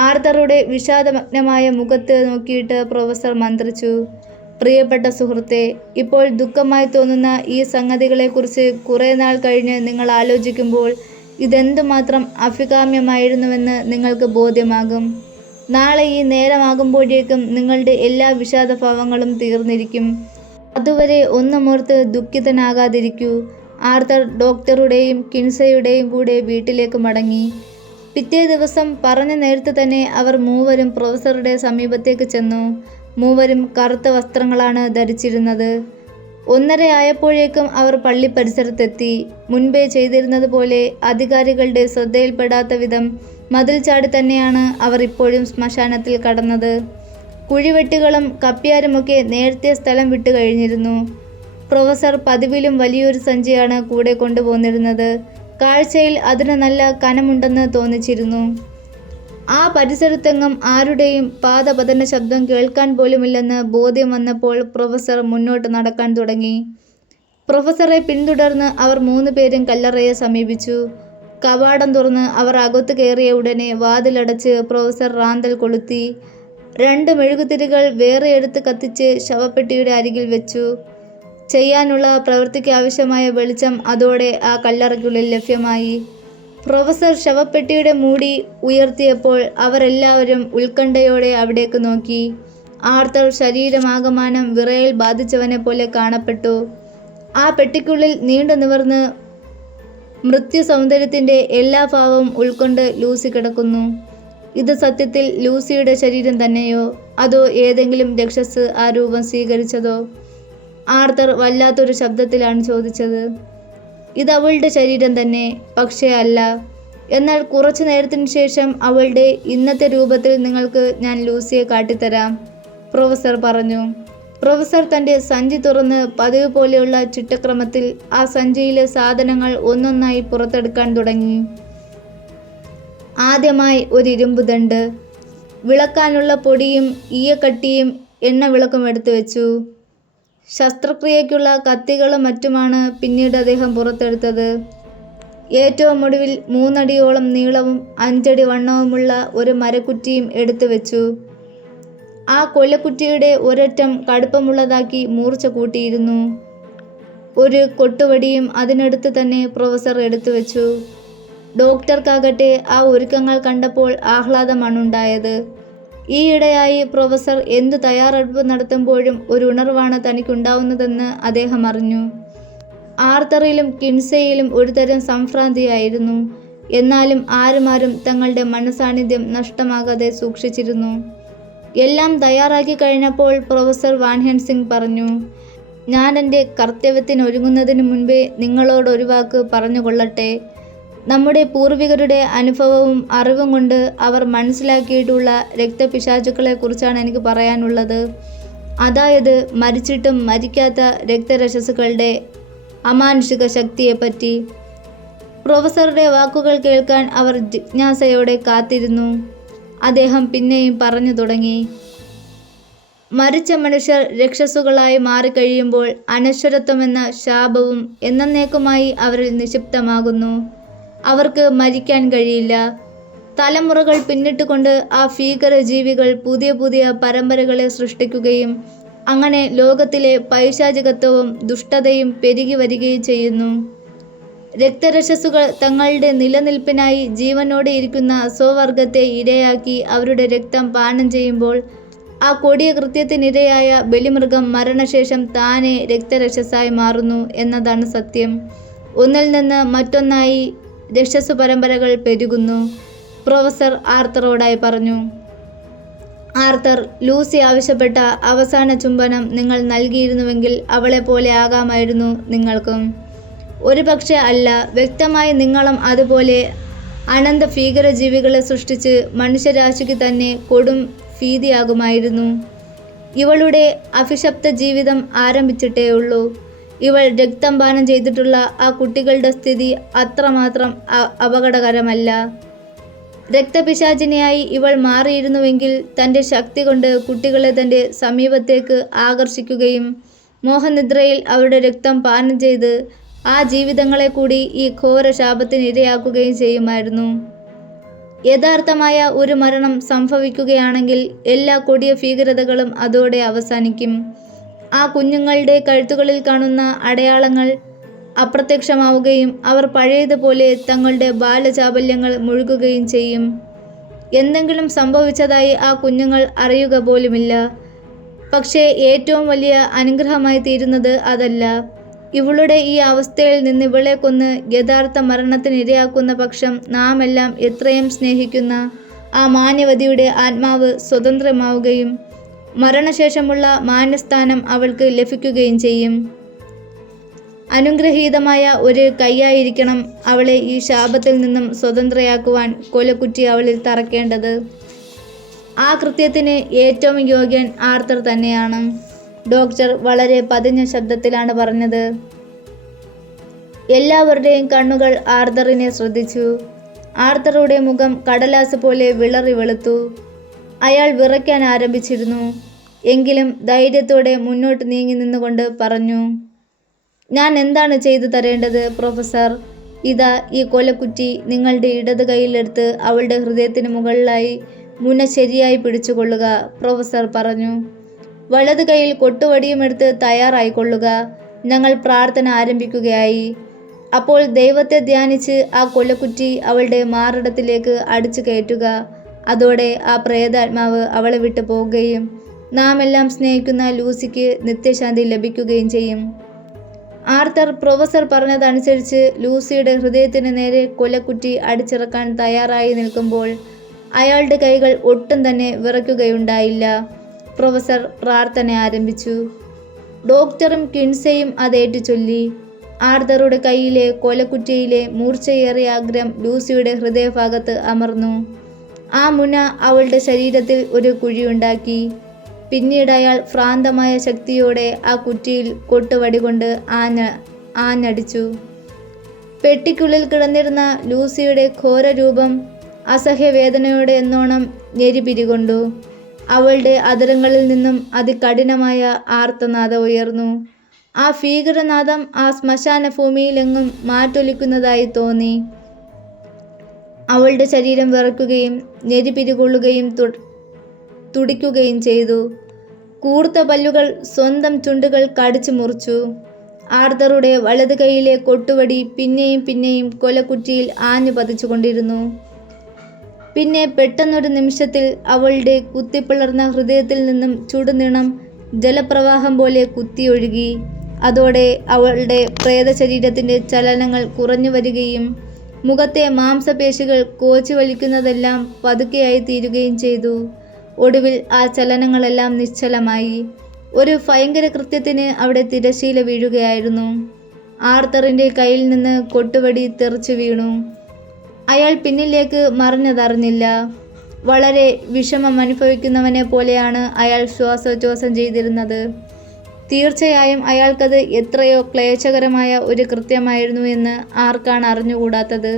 ആർത്തറുടെ വിഷാദമഗ്നമായ മുഖത്ത് നോക്കിയിട്ട് പ്രൊഫസർ മന്ത്രിച്ചു. പ്രിയപ്പെട്ട സുഹൃത്തെ, ഇപ്പോൾ ദുഃഖമായി തോന്നുന്ന ഈ സംഗതികളെക്കുറിച്ച് കുറേ നാൾ കഴിഞ്ഞ് നിങ്ങൾ ആലോചിക്കുമ്പോൾ ഇതെന്തുമാത്രം അഭികാമ്യമായിരുന്നുവെന്ന് നിങ്ങൾക്ക് ബോധ്യമാകും. നാളെ ഈ നേരമാകുമ്പോഴേക്കും നിങ്ങളുടെ എല്ലാ വിഷാദഭാവങ്ങളും തീർന്നിരിക്കും. അതുവരെ ഒന്നുമോർത്ത് ദുഃഖിതനാകാതിരിക്കൂ. ആർത്തർ ഡോക്ടറുടെയും കിൻസയുടെയും കൂടെ വീട്ടിലേക്ക് മടങ്ങി. പിറ്റേ ദിവസം പറഞ്ഞ നേരത്ത് തന്നെ അവർ മൂവരും പ്രൊഫസറുടെ സമീപത്തേക്ക് ചെന്നു. മൂവരും കറുത്ത വസ്ത്രങ്ങളാണ് ധരിച്ചിരുന്നത്. 1:30 ആയപ്പോഴേക്കും അവർ പള്ളി പരിസരത്തെത്തി. മുൻപേ ചെയ്തിരുന്നത് പോലെ അധികാരികളുടെ ശ്രദ്ധയിൽപ്പെടാത്ത വിധം മതിൽ ചാടി തന്നെയാണ് അവർ ഇപ്പോഴും ശ്മശാനത്തിൽ കടന്നത്. കുഴിവെട്ടികളും കപ്പ്യാരുമൊക്കെ നേരത്തെ സ്ഥലം വിട്ടു കഴിഞ്ഞിരുന്നു. പ്രൊഫസർ പതിവിലും വലിയൊരു സഞ്ചിയാണ് കൂടെ കൊണ്ടുപോന്നിരുന്നത്. കാഴ്ചയിൽ അതിന് നല്ല കനമുണ്ടെന്ന് തോന്നിച്ചിരുന്നു. ആ പരിസരത്തെങ്ങും ആരുടെയും പാദപതന ശബ്ദം കേൾക്കാൻ പോലുമില്ലെന്ന് ബോധ്യം വന്നപ്പോൾ പ്രൊഫസർ മുന്നോട്ട് നടക്കാൻ തുടങ്ങി. പ്രൊഫസറെ പിന്തുടർന്ന് അവർ 3 പേരും കല്ലറയെ സമീപിച്ചു. കവാടം തുറന്ന് അവർ അകത്തു കയറിയ ഉടനെ വാതിലടച്ച് പ്രൊഫസർ റാന്തൽ കൊളുത്തി. 2 മെഴുകുതിരികൾ വേറെ എടുത്ത് കത്തിച്ച് ശവപ്പെട്ടിയുടെ അരികിൽ വെച്ചു. ചെയ്യാനുള്ള പ്രവൃത്തിക്ക് ആവശ്യമായ വെളിച്ചം അതോടെ ആ കല്ലറയ്ക്കുള്ളിൽ ലഭ്യമായി. പ്രൊഫസർ ശവപ്പെട്ടിയുടെ മൂടി ഉയർത്തിയപ്പോൾ അവരെല്ലാവരും ഉത്കണ്ഠയോടെ അവിടേക്ക് നോക്കി. ആർത്തർ ശരീരമാകമാനം വിറയൽ ബാധിച്ചവനെ പോലെ കാണപ്പെട്ടു. ആ പെട്ടിക്കുള്ളിൽ നീണ്ടു നിവർന്ന് മൃത്യു സൗന്ദര്യത്തിൻ്റെ എല്ലാ ഭാവവും ഉൾക്കൊണ്ട് ലൂസി കിടക്കുന്നു. ഇത് സത്യത്തിൽ ലൂസിയുടെ ശരീരം തന്നെയോ അതോ ഏതെങ്കിലും രക്ഷസ് ആ രൂപം സ്വീകരിച്ചതോ? ആർത്തർ വല്ലാത്തൊരു ശബ്ദത്തിലാണ് ചോദിച്ചത്. ഇത് അവളുടെ ശരീരം തന്നെ, പക്ഷേ അല്ല. എന്നാൽ കുറച്ചു നേരത്തിന് ശേഷം അവളുടെ ഇന്നത്തെ രൂപത്തിൽ നിങ്ങൾക്ക് ഞാൻ ലൂസിയെ കാട്ടിത്തരാം, പ്രൊഫസർ പറഞ്ഞു. പ്രൊഫസർ തൻ്റെ സഞ്ചി തുറന്ന് പതിവ് പോലെയുള്ള ചിട്ടക്രമത്തിൽ ആ സഞ്ചിയിലെ സാധനങ്ങൾ ഒന്നൊന്നായി പുറത്തെടുക്കാൻ തുടങ്ങി. ആദ്യമായി ഒരു ഇരുമ്പ് ദണ്ട്, വിളക്കാനുള്ള പൊടിയും ഈയക്കട്ടിയും എണ്ണവിളക്കും എടുത്തു വെച്ചു. ശസ്ത്രക്രിയയ്ക്കുള്ള കത്തികളും മറ്റുമാണ് പിന്നീട് അദ്ദേഹം പുറത്തെടുത്തത്. ഏറ്റവും ഒടുവിൽ 3 അടിയോളം നീളവും 5 അടി വണ്ണവുമുള്ള ഒരു മരക്കുറ്റിയും എടുത്തു വെച്ചു. ആ കൊല്ലക്കുറ്റിയുടെ ഒരറ്റം കടുപ്പമുള്ളതാക്കി മൂർച്ച കൂട്ടിയിരുന്നു. ഒരു കൊട്ടുവടിയും അതിനടുത്ത് തന്നെ പ്രൊഫസർ എടുത്തു വെച്ചു. ഡോക്ടർക്കാകട്ടെ ആ ഒരുക്കങ്ങൾ കണ്ടപ്പോൾ ആഹ്ലാദമാണുണ്ടായത്. ഈയിടെയായി പ്രൊഫസർ എന്തു തയ്യാറെടുപ്പ് നടത്തുമ്പോഴും ഒരു ഉണർവാണ് തനിക്കുണ്ടാവുന്നതെന്ന് അദ്ദേഹം അറിഞ്ഞു. ആർത്തറിലും കിൻസയിലും ഒരുതരം സംഭ്രാന്തിയായിരുന്നു. എന്നാലും ആരും തങ്ങളുടെ മനസാന്നിധ്യം നഷ്ടമാകാതെ സൂക്ഷിച്ചിരുന്നു. എല്ലാം തയ്യാറാക്കി കഴിഞ്ഞപ്പോൾ പ്രൊഫസർ വാൻ ഹെൻസിങ് പറഞ്ഞു, ഞാൻ എൻ്റെ കർത്തവ്യത്തിന് ഒരുങ്ങുന്നതിന് മുൻപേ നിങ്ങളോടൊരു വാക്ക് പറഞ്ഞുകൊള്ളട്ടെ. നമ്മുടെ പൂർവികരുടെ അനുഭവവും അറിവും കൊണ്ട് അവർ മനസ്സിലാക്കിയിട്ടുള്ള രക്തപിശാചുക്കളെക്കുറിച്ചാണ് എനിക്ക് പറയാനുള്ളത്. അതായത് മരിച്ചിട്ടും മരിക്കാത്ത രക്തരക്ഷസുകളുടെ അമാനുഷിക ശക്തിയെപ്പറ്റി. പ്രൊഫസറുടെ വാക്കുകൾ കേൾക്കാൻ അവർ ജിജ്ഞാസയോടെ കാത്തിരുന്നു. അദ്ദേഹം പിന്നെയും പറഞ്ഞു തുടങ്ങി. മരിച്ച മനുഷ്യർ രക്ഷസുകളായി മാറിക്കഴിയുമ്പോൾ അനശ്വരത്വമെന്ന ശാപവും എന്നേക്കുമായി അവരിൽ നിക്ഷിപ്തമാകുന്നു. അവർക്ക് മരിക്കാൻ കഴിയില്ല. തലമുറകൾ പിന്നിട്ടുകൊണ്ട് ആ ഭീകരജീവികൾ പുതിയ പരമ്പരകളെ സൃഷ്ടിക്കുകയും അങ്ങനെ ലോകത്തിലെ പൈശാചികത്വവും ദുഷ്ടതയും പെരുകി വരികയും ചെയ്യുന്നു. രക്തരക്ഷസുകൾ തങ്ങളുടെ നിലനിൽപ്പിനായി ജീവനോടെ ഇരിക്കുന്ന സ്വവർഗത്തെ ഇരയാക്കി അവരുടെ രക്തം പാനം ചെയ്യുമ്പോൾ ആ കൊടിയ കൃത്യത്തിനിരയായ ബലിമൃഗം മരണശേഷം താനെ രക്തരക്ഷസായി മാറുന്നു എന്നതാണ് സത്യം. ഒന്നിൽ നിന്ന് മറ്റൊന്നായി രക്ഷസു പരമ്പരകൾ പെരുകുന്നു, പ്രൊഫസർ ആർത്തറോടായി പറഞ്ഞു. ആർത്തർ, ലൂസി ആവശ്യപ്പെട്ട അവസാന ചുംബനം നിങ്ങൾ നൽകിയിരുന്നുവെങ്കിൽ അവളെപ്പോലെ ആകാമായിരുന്നു നിങ്ങൾക്കും. ഒരുപക്ഷെ അല്ല, വ്യക്തമായി നിങ്ങളും അതുപോലെ അനന്ത ഭീകരജീവികളെ സൃഷ്ടിച്ച് മനുഷ്യരാശിക്ക് തന്നെ കൊടും ഭീതിയാകുമായിരുന്നു. ഇവളുടെ അഭിശപ്ത ജീവിതം ആരംഭിച്ചിട്ടേയുള്ളൂ. ഇവൾ രക്തം പാനം ചെയ്തിട്ടുള്ള ആ കുട്ടികളുടെ സ്ഥിതി അത്രമാത്രം അപകടകരമല്ല. രക്തപിശാചിനിയായി ഇവൾ മാറിയിരുന്നുവെങ്കിൽ തൻ്റെ ശക്തി കൊണ്ട് കുട്ടികളെ തൻ്റെ സമീപത്തേക്ക് ആകർഷിക്കുകയും മോഹനിദ്രയിൽ അവരുടെ രക്തം പാനം ചെയ്ത് ആ ജീവിതങ്ങളെ കൂടി ഈ ഘോര ശാപത്തിന് ഇരയാക്കുകയും ചെയ്യുമായിരുന്നു. യഥാർത്ഥമായ ഒരു മരണം സംഭവിക്കുകയാണെങ്കിൽ എല്ലാ കൊടിയ ഭീകരതകളും അതോടെ അവസാനിക്കും. ആ കുഞ്ഞുങ്ങളുടെ കഴുത്തുകളിൽ കാണുന്ന അടയാളങ്ങൾ അപ്രത്യക്ഷമാവുകയും അവർ പഴയതുപോലെ തങ്ങളുടെ ബാലചാബല്യങ്ങൾ മുഴുകുകയും ചെയ്യും. എന്തെങ്കിലും സംഭവിച്ചതായി ആ കുഞ്ഞുങ്ങൾ അറിയുക പോലുമില്ല. പക്ഷേ ഏറ്റവും വലിയ അനുഗ്രഹമായി തീരുന്നത് അതല്ല. ഇവളുടെ ഈ അവസ്ഥയിൽ നിന്ന് ഇവളെ കൊന്ന് യഥാർത്ഥ മരണത്തിന് ഇരയാക്കുന്ന പക്ഷം നാം എല്ലാം എത്രയും സ്നേഹിക്കുന്ന ആ മാന്യവതിയുടെ ആത്മാവ് സ്വതന്ത്രമാവുകയും മരണശേഷമുള്ള മാന്യസ്ഥാനം അവൾക്ക് ലഭിക്കുകയും ചെയ്യും. അനുഗ്രഹീതമായ ഒരു കൈയായിരിക്കണം അവളെ ഈ ശാപത്തിൽ നിന്നും സ്വതന്ത്രയാക്കുവാൻ കൊലക്കുറ്റി അവളിൽ തറക്കേണ്ടത്. ആ കൃത്യത്തിന് ഏറ്റവും യോഗ്യൻ ആർത്തർ തന്നെയാണ്. ഡോക്ടർ വളരെ പതിഞ്ഞ ശബ്ദത്തിലാണ് പറഞ്ഞത്. എല്ലാവരുടെയും കണ്ണുകൾ ആർത്തറിനെ ശ്രദ്ധിച്ചു. ആർത്തറുടെ മുഖം കടലാസ് പോലെ വിളറി വെളുത്തു. അയാൾ വിറയ്ക്കാൻ ആരംഭിച്ചിരുന്നു. എങ്കിലും ധൈര്യത്തോടെ മുന്നോട്ട് നീങ്ങി നിന്നുകൊണ്ട് പറഞ്ഞു, ഞാൻ എന്താണ് ചെയ്തു തരേണ്ടത് പ്രൊഫസർ? ഇതാ ഈ കൊലക്കുറ്റി നിങ്ങളുടെ ഇടത് കൈയിലെടുത്ത് അവളുടെ ഹൃദയത്തിന് മുകളിലായി മുന ശരിയായി പിടിച്ചുകൊള്ളുക, പ്രൊഫസർ പറഞ്ഞു. വലത് കൈയിൽ കൊട്ടുവടിയുമെടുത്ത് തയ്യാറായിക്കൊള്ളുക. ഞങ്ങൾ പ്രാർത്ഥന ആരംഭിക്കുകയായി. അപ്പോൾ ദൈവത്തെ ധ്യാനിച്ച് ആ കൊലക്കുറ്റി അവളുടെ മാറിടത്തിലേക്ക് അടിച്ചു കയറ്റുക. അതോടെ ആ പ്രേതാത്മാവ് അവളെ വിട്ടു പോവുകയും നാം എല്ലാം സ്നേഹിക്കുന്ന ലൂസിക്ക് നിത്യശാന്തി ലഭിക്കുകയും ചെയ്യും. ആർത്തർ പ്രൊഫസർ പറഞ്ഞതനുസരിച്ച് ലൂസിയുടെ ഹൃദയത്തിന് നേരെ കൊലക്കുറ്റി അടിച്ചിറക്കാൻ തയ്യാറായി നിൽക്കുമ്പോൾ അയാളുടെ കൈകൾ ഒട്ടും തന്നെ വിറയ്ക്കുകയുണ്ടായില്ല. പ്രൊഫസർ പ്രാർത്ഥന ആരംഭിച്ചു. ഡോക്ടറും കിൻസയും അതേറ്റു ചൊല്ലി. ആർത്തറുടെ കൈയിലെ കൊലക്കുറ്റിയിലെ മൂർച്ചയേറിയ അഗ്രം ലൂസിയുടെ ഹൃദയഭാഗത്ത് അമർന്നു. ആ മുന അവളുടെ ശരീരത്തിൽ ഒരു കുഴിയുണ്ടാക്കി. പിന്നീട് അയാൾ ഭ്രാന്തമായ ശക്തിയോടെ ആ കുറ്റിയിൽ കൊട്ടുവടി കൊണ്ട് ആഞ്ഞടിച്ചു. പെട്ടിക്കുള്ളിൽ കിടന്നിരുന്ന ലൂസിയുടെ ഘോരരൂപം അസഹ്യവേദനയോടെ എന്നോണം ഞെരിപിരികൊണ്ടു. അവളുടെ അധരങ്ങളിൽ നിന്നും അതികഠിനമായ ആർത്തനാദം ഉയർന്നു. ആ ഭീകരനാദം ആ ശ്മശാന ഭൂമിയിലെങ്ങും മാറ്റൊലിക്കുന്നതായി തോന്നി. അവളുടെ ശരീരം വിറയ്ക്കുകയും ഞെരിപിരികൊള്ളുകയും തുടിക്കുകയും ചെയ്തു. കൂർത്ത പല്ലുകൾ സ്വന്തം ചുണ്ടുകൾ കടിച്ചു മുറിച്ചു. ആർത്തറുടെ വലത് കൈയിലെ കൊട്ടുവടി പിന്നെയും പിന്നെയും കൊലക്കുറ്റിയിൽ ആഞ്ഞു പതിച്ചുകൊണ്ടിരുന്നു. പിന്നെ പെട്ടെന്നൊരു നിമിഷത്തിൽ അവളുടെ കുത്തിപ്പിളർന്ന ഹൃദയത്തിൽ നിന്നും ചുടുനിണം ജലപ്രവാഹം പോലെ കുത്തിയൊഴുകി. അതോടെ അവളുടെ പ്രേതശരീരത്തിൻ്റെ ചലനങ്ങൾ കുറഞ്ഞു വരികയും മുഖത്തെ മാംസപേശികൾ കോച്ചി വലിക്കുന്നതെല്ലാം പതുക്കെയായി തീരുകയും ചെയ്തു. ഒടുവിൽ ആ ചലനങ്ങളെല്ലാം നിശ്ചലമായി. ഒരു ഭയങ്കര കൃത്യത്തിന് അവിടെ തിരശ്ശീല വീഴുകയായിരുന്നു. ആർത്തറിൻ്റെ കയ്യിൽ നിന്ന് കൊട്ടുവടി തെറിച്ചു വീണു. അയാൾ പിന്നിലേക്ക് മറിഞ്ഞതറിഞ്ഞില്ല. വളരെ വിഷമം അനുഭവിക്കുന്നവനെ പോലെയാണ് അയാൾ ശ്വാസോച്ഛ്വാസം ചെയ്തിരുന്നത്. തീർച്ചയായും അയാൾക്കത് എത്രയോ ക്ലേശകരമായ ഒരു കൃത്യമായിരുന്നു എന്ന് ആർക്കാണ് അറിഞ്ഞുകൂടാത്തത്.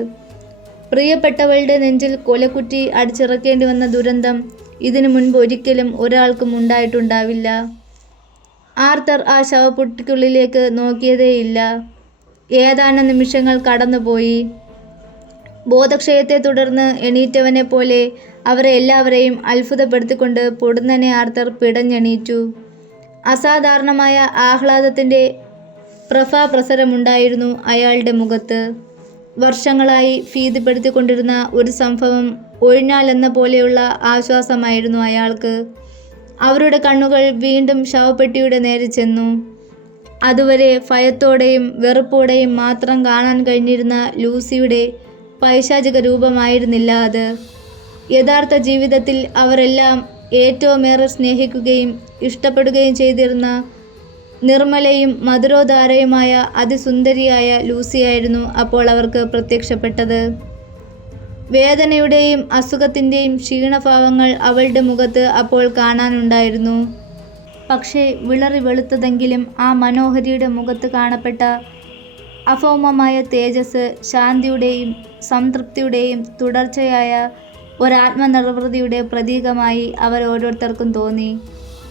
പ്രിയപ്പെട്ടവളുടെ നെഞ്ചിൽ കൊലക്കുറ്റി അടിച്ചിറക്കേണ്ടി വന്ന ദുരന്തം ഇതിനു മുൻപ് ഒരിക്കലും ഒരാൾക്കും ഉണ്ടായിട്ടുണ്ടാവില്ല. ആർത്തർ ആ ശവപ്പെട്ടിക്കുള്ളിലേക്ക് നോക്കിയതേയില്ല. ഏതാനും നിമിഷങ്ങൾ കടന്നുപോയി. ബോധക്ഷയത്തെ തുടർന്ന് എണീറ്റവനെ പോലെ അവരെ എല്ലാവരെയും അത്ഭുതപ്പെടുത്തിക്കൊണ്ട് പൊടുന്നനെ ആർത്തർ പിടഞ്ഞെണീറ്റു. അസാധാരണമായ ആഹ്ലാദത്തിൻ്റെ പ്രഭാപ്രസരമുണ്ടായിരുന്നു അയാളുടെ മുഖത്ത്. വർഷങ്ങളായി ഭീതിപ്പെടുത്തിക്കൊണ്ടിരുന്ന ഒരു സംഭവം ഒഴിഞ്ഞാലെന്ന പോലെയുള്ള ആശ്വാസമായിരുന്നു അയാൾക്ക്. അവരുടെ കണ്ണുകൾ വീണ്ടും ശവപ്പെട്ടിയുടെ നേരെ ചെന്നു. അതുവരെ ഭയത്തോടെയും വെറുപ്പോടെയും മാത്രം കാണാൻ കഴിഞ്ഞിരുന്ന ലൂസിയുടെ പൈശാചിക രൂപമായിരുന്നില്ല അത്. യഥാർത്ഥ ജീവിതത്തിൽ അവരെല്ലാം ഏറ്റവുമേറെ സ്നേഹിക്കുകയും ഇഷ്ടപ്പെടുകയും ചെയ്തിരുന്ന നിർമ്മലയും മധുരോദാരയുമായ അതിസുന്ദരിയായ ലൂസിയായിരുന്നു അപ്പോൾ അവർക്ക് പ്രത്യക്ഷപ്പെട്ടത്. വേദനയുടെയും അസുഖത്തിൻ്റെയും ക്ഷീണഭാവങ്ങൾ അവളുടെ മുഖത്ത് അപ്പോൾ കാണാനുണ്ടായിരുന്നു. പക്ഷേ വിളറി വെളുത്തതെങ്കിലും ആ മനോഹരിയുടെ മുഖത്ത് കാണപ്പെട്ട അഭൗമമായ തേജസ്, ശാന്തിയുടെയും സംതൃപ്തിയുടെയും തുടർച്ചയായ ഒരാത്മനിർവൃതിയുടെ പ്രതീകമായി അവർ ഓരോരുത്തർക്കും തോന്നി.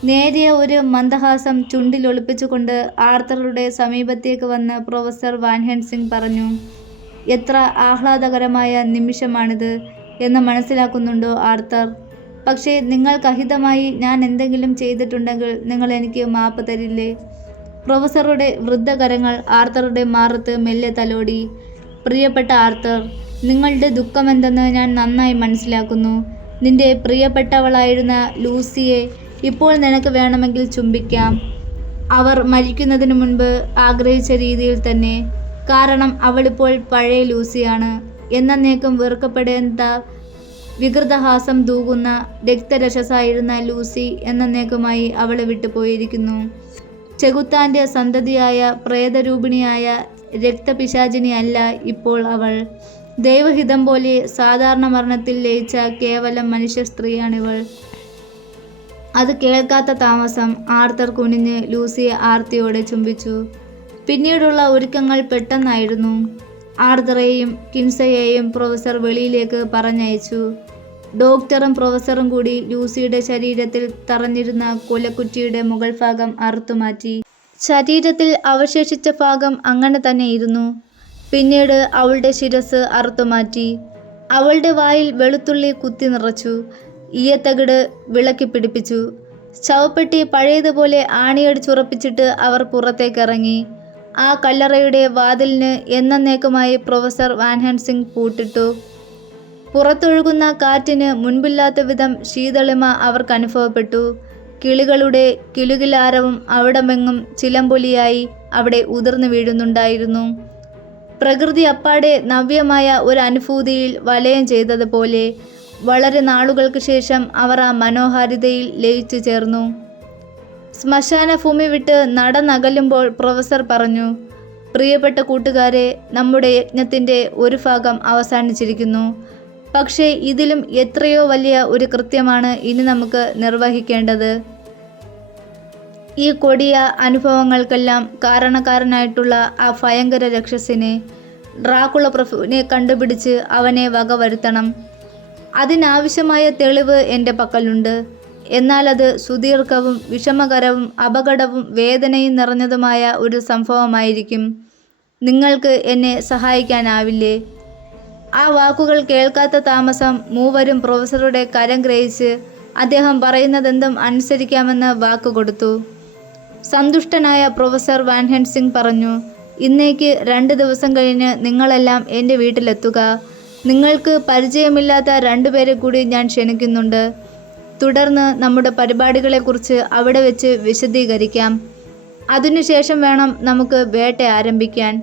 നേരിയ ഒരു മന്ദഹാസം ചുണ്ടിൽ ഒളിപ്പിച്ചുകൊണ്ട് ആർത്തറുടെ സമീപത്തേക്ക് വന്ന് പ്രൊഫസർ വാൻ ഹെൽസിംഗ് പറഞ്ഞു, എത്ര ആഹ്ലാദകരമായ നിമിഷമാണിത് എന്ന് മനസ്സിലാക്കുന്നുണ്ടോ ആർത്തർ? പക്ഷേ നിങ്ങൾക്കഹിതമായി ഞാൻ എന്തെങ്കിലും ചെയ്തിട്ടുണ്ടെങ്കിൽ നിങ്ങൾ എനിക്ക് മാപ്പ് തരില്ലേ? പ്രൊഫസറുടെ വൃദ്ധകരങ്ങൾ ആർത്തറുടെ മാറത്ത് മെല്ലെ തലോടി. പ്രിയപ്പെട്ട ആർത്തർ, നിങ്ങളുടെ ദുഃഖമെന്തെന്ന് ഞാൻ നന്നായി മനസ്സിലാക്കുന്നു. നിന്റെ പ്രിയപ്പെട്ടവളായിരുന്ന ലൂസിയെ ഇപ്പോൾ നിനക്ക് വേണമെങ്കിൽ ചുംബിക്കാം. അവർ മരിക്കുന്നതിന് മുൻപ് ആഗ്രഹിച്ച രീതിയിൽ തന്നെ. കാരണം അവളിപ്പോൾ പഴയ ലൂസിയാണ്. എന്നേക്കും വെറുക്കപ്പെടേണ്ട വികൃതഹാസം തൂകുന്ന രക്തരക്ഷസായിരുന്ന ലൂസി എന്നേക്കുമായി അവളെ വിട്ടുപോയിരിക്കുന്നു. ചെകുത്താൻ്റെ സന്തതിയായ പ്രേതരൂപിണിയായ രക്തപിശാചിനിയല്ല ഇപ്പോൾ അവൾ. ദൈവഹിതം പോലെ സാധാരണ മരണത്തിൽ ലയിച്ച കേവലം മനുഷ്യ സ്ത്രീയാണിവൾ. അത് കേൾക്കാത്ത താമസം ആർത്തർ കുനിഞ്ഞ് ലൂസിയെ ആർത്തിയോടെ ചുംബിച്ചു. പിന്നീടുള്ള ഒരുക്കങ്ങൾ പെട്ടെന്നായിരുന്നു. ആർത്തറെയും കിൻസയെയും പ്രൊഫസർ വെളിയിലേക്ക് പറഞ്ഞയച്ചു. ഡോക്ടറും പ്രൊഫസറും കൂടി ലൂസിയുടെ ശരീരത്തിൽ തറഞ്ഞിരുന്ന കൊലക്കുറ്റിയുടെ മുകൾ ഭാഗം അറുത്തുമാറ്റി. ശരീരത്തിൽ അവശേഷിച്ച ഭാഗം അങ്ങനെ തന്നെയിരുന്നു. പിന്നീട് അവളുടെ ശിരസ് അറുത്തുമാറ്റി. അവളുടെ വായിൽ വെളുത്തുള്ളി കുത്തി നിറച്ചു. ഈയത്തകിട് വിളക്കി പിടിപ്പിച്ചു. ശവപ്പെട്ടി പഴയതുപോലെ ആണിയടിച്ചുറപ്പിച്ചിട്ട് അവർ പുറത്തേക്കിറങ്ങി. ആ കല്ലറയുടെ വാതിലിന് എന്നേക്കുമായി പ്രൊഫസർ വാൻ ഹെൽസിംഗ് പൂട്ടിട്ടു. പുറത്തൊഴുകുന്ന കാറ്റിന് മുൻപില്ലാത്ത വിധം ശീതളിമ അവർക്ക് അനുഭവപ്പെട്ടു. കിളികളുടെ കിലുകിലാരവും അവിടമെങ്ങും ചിലമ്പൊലിയായി അവിടെ ഉതിർന്നു വീഴുന്നുണ്ടായിരുന്നു. പ്രകൃതി അപ്പാടെ നവ്യമായ ഒരു അനുഭൂതിയിൽ വലയം ചെയ്തതുപോലെ വളരെ നാളുകൾക്ക് ശേഷം അവർ ആ മനോഹാരിതയിൽ ലയിച്ചു ചേർന്നു. ശ്മശാന ഭൂമി വിട്ട് നടന്നകലുമ്പോൾ പ്രൊഫസർ പറഞ്ഞു, പ്രിയപ്പെട്ട കൂട്ടുകാരെ, നമ്മുടെ യജ്ഞത്തിൻ്റെ ഒരു ഭാഗം അവസാനിച്ചിരിക്കുന്നു. പക്ഷേ ഇതിലും എത്രയോ വലിയ ഒരു കൃത്യമാണ് ഇനി നമുക്ക് നിർവഹിക്കേണ്ടത്. ഈ കൊടിയ അനുഭവങ്ങൾക്കെല്ലാം കാരണക്കാരനായിട്ടുള്ള ആ ഭയങ്കര രാക്ഷസനെ, ഡ്രാക്കുള പ്രഭുവിനെ കണ്ടുപിടിച്ച് അവനെ വകവരുത്തണം. അതിനാവശ്യമായ തെളിവ് എൻ്റെ പക്കലുണ്ട്. എന്നാൽ അത് സുദീർഘവും വിഷമകരവും അപകടവും വേദനയും നിറഞ്ഞതുമായ ഒരു സംഭവമായിരിക്കും. നിങ്ങൾക്ക് എന്നെ സഹായിക്കാനാവില്ലേ? ആ വാക്കുകൾ കേൾക്കാത്ത താമസം മൂവരും പ്രൊഫസറുടെ കരം ഗ്രഹിച്ച് അദ്ദേഹം പറയുന്നതെന്തും അനുസരിക്കാമെന്ന് വാക്കുകൊടുത്തു. സന്തുഷ്ടനായ പ്രൊഫസർ വാൻ ഹെൽസിംഗ് പറഞ്ഞു, ഇന്നേക്ക് 2 ദിവസം കഴിഞ്ഞ് നിങ്ങളെല്ലാം എൻ്റെ വീട്ടിലെത്തുക. നിങ്ങൾക്ക് പരിചയമില്ലാത്ത 2 പേരെ കൂടി ഞാൻ ക്ഷണിക്കുന്നുണ്ട്. തുടർന്ന് നമ്മുടെ പരിപാടികളെക്കുറിച്ച് അവിടെ വെച്ച് വിശദീകരിക്കാം. അതിനുശേഷം വേണം നമുക്ക് വേട്ട ആരംഭിക്കാൻ.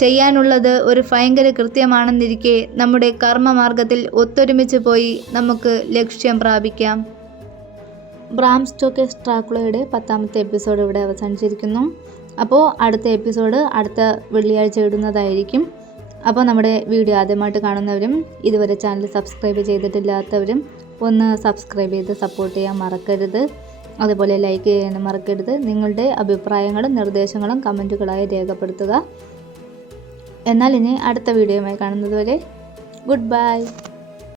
ചെയ്യാനുള്ളത് ഒരു ഭയങ്കര കൃത്യമാണെന്നിരിക്കെ നമ്മുടെ കർമ്മമാർഗത്തിൽ ഒത്തൊരുമിച്ച് പോയി നമുക്ക് ലക്ഷ്യം പ്രാപിക്കാം. ബ്രാം സ്റ്റോക്കേഴ്സ് ഡ്രാക്കുളയുടെ 10ാമത്തെ എപ്പിസോഡ് ഇവിടെ അവസാനിച്ചിരിക്കുന്നു. അപ്പോൾ അടുത്ത എപ്പിസോഡ് അടുത്ത വെള്ളിയാഴ്ച ഇടുന്നതായിരിക്കും. അപ്പോൾ നമ്മുടെ വീഡിയോ ആദ്യമായിട്ട് കാണുന്നവരും ഇതുവരെ ചാനൽ സബ്സ്ക്രൈബ് ചെയ്തിട്ടില്ലാത്തവരും ഒന്ന് സബ്സ്ക്രൈബ് ചെയ്ത് സപ്പോർട്ട് ചെയ്യാൻ മറക്കരുത്. അതുപോലെ ലൈക്ക് ചെയ്യാനും മറക്കരുത്. നിങ്ങളുടെ അഭിപ്രായങ്ങളും നിർദ്ദേശങ്ങളും കമൻറ്റുകളായി രേഖപ്പെടുത്തുക. എന്നാൽ ഇനി അടുത്ത വീഡിയോയുമായി കാണുന്നത് വരെ ഗുഡ് ബൈ.